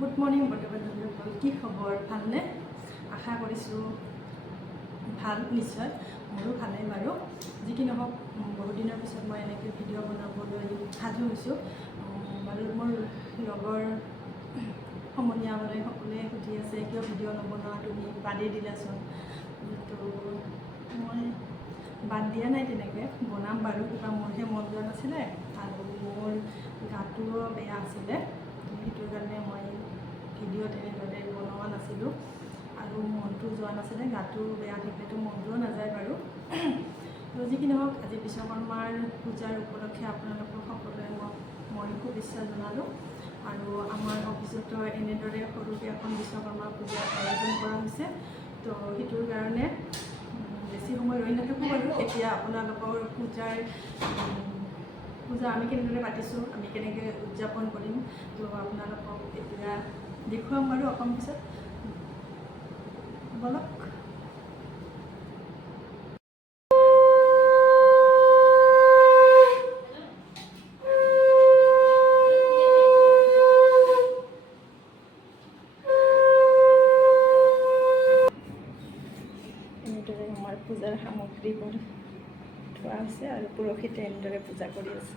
Good morning বন্ধুবান্ধৱীসকল, কি খবৰ? ভালনে? আশা কৰিছোঁ ভাল। নিশ্চয় মোৰো ভালেই বাৰু। যি কি নহওক, বহুদিনৰ পিছত মই এনেকৈ ভিডিঅ' বনাবলৈ সাজু হৈছোঁ বাৰু। মোৰ লগৰ সমনীয়াবলৈ সকলোৱে সুধি আছে, কিয় ভিডিঅ' নবনোৱা, তুমি বাদেই দিলাচোন। তো মই বাদ দিয়া নাই, তেনেকৈ বনাম বাৰু। কিবা মোৰহে মন যোৱা নাছিলে আৰু মোৰ গাটোও বেয়া আছিলে, সেইটোৰ কাৰণে মই ভিডিঅ' তেনেদৰে বনোৱা নাছিলোঁ আৰু মনটো যোৱা নাছিলে। গাটো বেয়া থাকিলেতো মনটোও নাযায় বাৰু। তো যি কি নহওক, আজি বিশ্বকৰ্মাৰ পূজাৰ উপলক্ষে আপোনালোকক সকলোৱে মই শুভেচ্ছা জনালোঁ। আৰু আমাৰ অফিচতো এনেদৰে সৰুকৈ এখন বিশ্বকৰ্মা পূজাৰ আয়োজন কৰা হৈছে। তো সেইটোৰ কাৰণে বেছি সময় ৰৈ নাথাকোঁ বাৰু। এতিয়া আপোনালোকৰ পূজা আমি কেনেদৰে পাতিছোঁ, আমি কেনেকৈ উদযাপন কৰিম, তো আপোনালোকক এতিয়া দেখুৱাম বাৰু অকণ পিছত। বলক। এনেদৰে আমাৰ পূজাৰ সামগ্ৰীবোৰ থোৱা আছে আৰু পুৰোহিতে এনেদৰে পূজা কৰি আছে।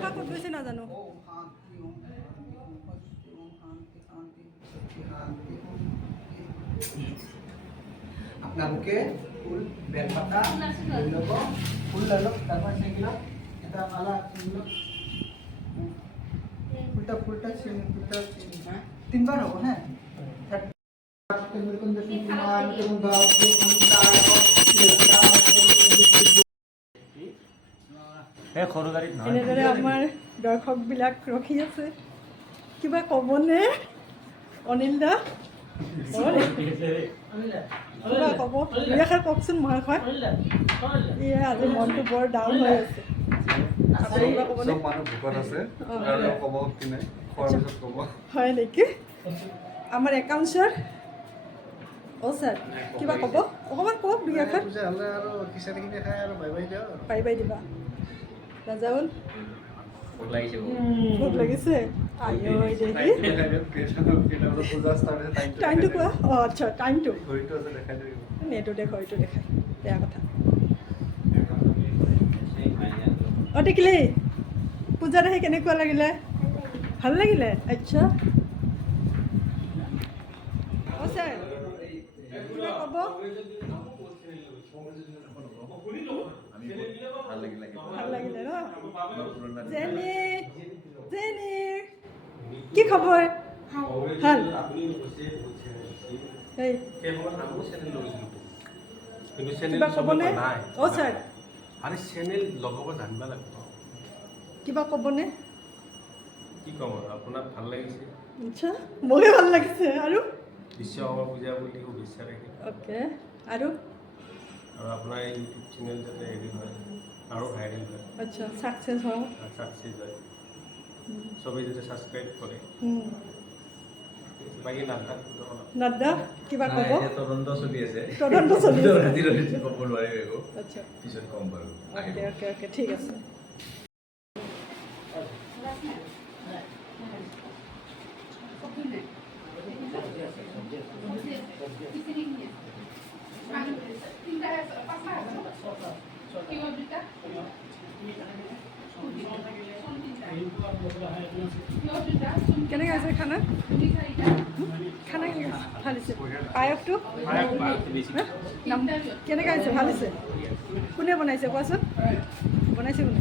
ক'ত গৈছে নাজানো। আপোনালোকে ফুল বেলপাতা লৈ ল'ব, ফুল লৈ লওক, তাৰপৰা সেইবিলাক এটা মালা ফুলটা তিনবাৰ হ'ব হা। এনেদৰে আমাৰ দৰ্শকবিলাক ৰখি আছে। কিবা ক'বনে অনিল দা? কিবা ক'ব? দুই এষাৰ কওকচোন মহাশয়। ইয়ে আজি মনটো বৰ ডাউন হৈ আছে। আপুনি কিবা ক'বনে? হয় নেকি? আমাৰ একাউণ্টছৰ ছাৰ কিবা ক'ব? অকণমান কওক দুই এষাৰ। বাই বাই দিবা। ৰাজাউল ভোক লাগিছে। টাইমটো কোৱা। অঁ আচ্ছা, টাইমটো এইটো দেখাই, এইটো দেখাই, বেয়া কথা। অঁ টিকলি, পূজাত আহি কেনেকুৱা লাগিলে? ভাল লাগিলে? আচ্ছা। অঁ ছাৰ কিবা ক'ব? ভাল লাগিলে ন? জেনি কি খবৰ? ভাল। কিবা ক'বনে? অঁ ছাৰ কিবা ক'বনে? কি ক'ম আৰু, আপোনাক ভাল লাগিছে? আচ্ছা, মোৰে ভাল লাগিছে। আৰু বিশ্বকৰ্মা পূজা বুলি শুভেচ্ছা থাকিল। অ'কে। আৰু আপোনাৰ এই ইউটিউব চেনেল যাতে হেৰি হয় আৰু ভাইৰেল হয়, আচ্ছা, ছাকচেছ হওঁ। ছাকচেছ হয়, চবেই যাতে ছাবস্ক্ৰাইব কৰে। বাকী নাড্ডা কিবা ক'ব? তদন্ত চলি আছে, তদন্ত চলি আছে। ক'ব নোৱাৰিম একো, আচ্ছা, পিছত ক'ম বাৰু। অ'কে অ'কে অ'কে, ঠিক আছে। কেনেকৈ আছে খানা? খানা ভাল হৈছে। পায়সটো কেনেকৈ আছে? ভাল হৈছে। কোনে বনাইছে কোৱাচোন? বনাইছে কোনে?